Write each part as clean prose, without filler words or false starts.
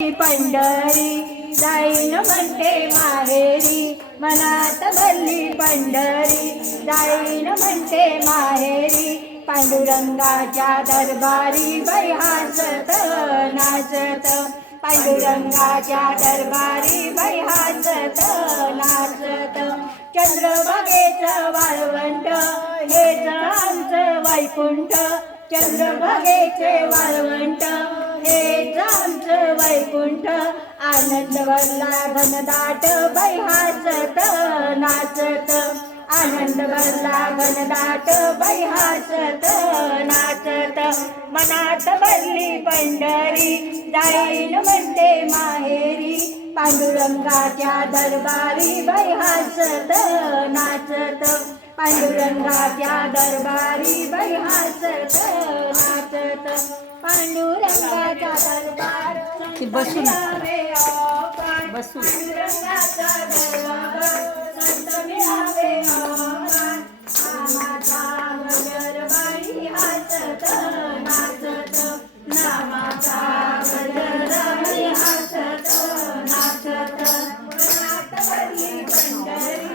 पंढरी जाईन म्हणते माहेरी, मनात भरली पंढरी जाईन म्हणते माहेरी. पांडुरंगाच्या दरबारी बाई हसत नाचत, पांडुरंगाच्या दरबारी बाई हसत नाचत. चंद्रभागेचं वाळवंट हेच आमचं वैकुंठ, चंद्रभागेचे वाळवंट हेच आमचं वैकुंठ. आनंद भरला घनदाट बाई हसत नाचत, आनंद भरला घनदाट बाई हसत नाचत. मनात भरली पंढरी जाईन म्हणते माहेरी, पांडुरंगाच्या दरबारी बाई हसत नाचत, पांडुरंगाच्या दरबारी बाई हसत नाचत. पांडुरंगाच्या दरबार बसून पांडुरंगाचा दरबार संत मिळावे आव्हान. नामाचा गजर बाई हसत नाचत, नामाचा गजर बाई हसत नाचत. मनात भरली पंढरी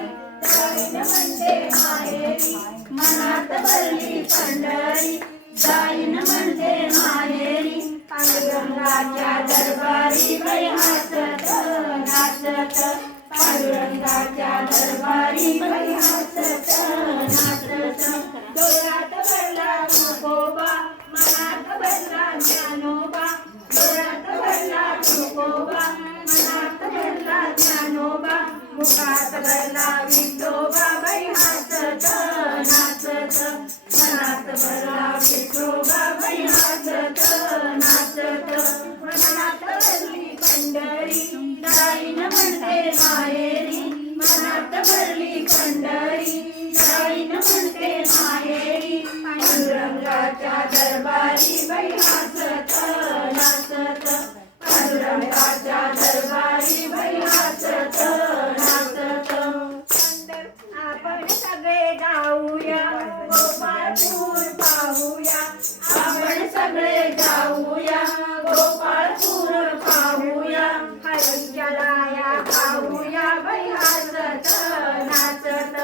जाईन म्हणते माहेरी, मनात भरली पंढरी जाईन म्हणते माहेरी. पांडुरंगाच्या दरबारी बाई हसत नाचत, पांडुरंगाच्या दरबारी बाई हसत नाचत. डोळ्यात भरला तुकोबा मनात भरला ज्ञानोबा, डोळ्यात भरला तुकोबा मनात भरला ज्ञानोबा. मुखात भरला विठोबा बाई हसत नाचत, मनात भरला विठोबा बाई हसत नाचत. मनात भरली पंढरी जाईन म्हणते माहेरी, मनात भरली पंढरी जाईन म्हणते माहेरी. पांडुरंगाच्या दरबारी बाई हसत नाचत, पांडुरंगाच्या दरबारी बाई हसत नाचत. आपण सगळे जाऊया गोपाळपूर पाहूया, आपण सगळे जाऊया गोपाळपूर पाहूया. हरीच्या लाया खाऊया बाई हसत नाचत,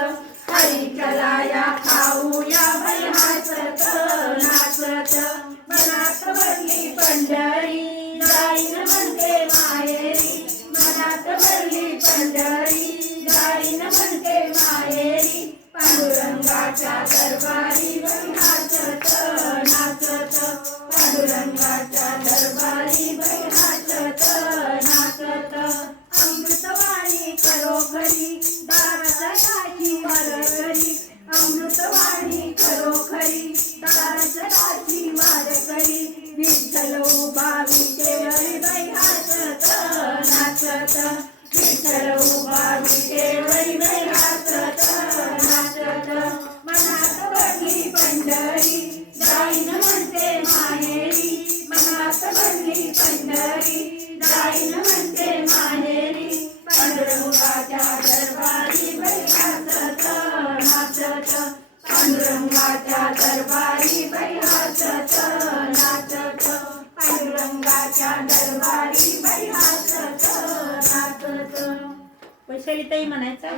हरीच्या लाया खाऊया बाई हसत नाचत. मनात भरली पंढरी जाईन म्हणते माहेरी, मनात भरली पंढरी जाईन म्हणते माहेरी. पांडुरंगाच्या दरबारी बाई हसत नाचत, पांडुरंगाच्या दरबारी बाई हसत नाचत. अमृतवाणी खरोखरी दासदाची वारकरी, अमृतवाणी खरोखरी दासदाची वारकरी. विठ्ठल उभा विटेवरी बाई हसत नाचत, विठ्ठल उभा विटेवरी बाई हसत नाचत. मनात भरली पंढरी जाईन म्हणते माहेरी, मनात भरली पंढरी जाईन म्हणते माहेरी. पांडुरंगाच्या दरबारी बाई हसत नाचत, पांडुरंगाच्या दरबारी बाई हसत नाचत, पांडुरंगाच्या दरबारी बाई हसत नाचत. वैशालीताई म्हणायचं.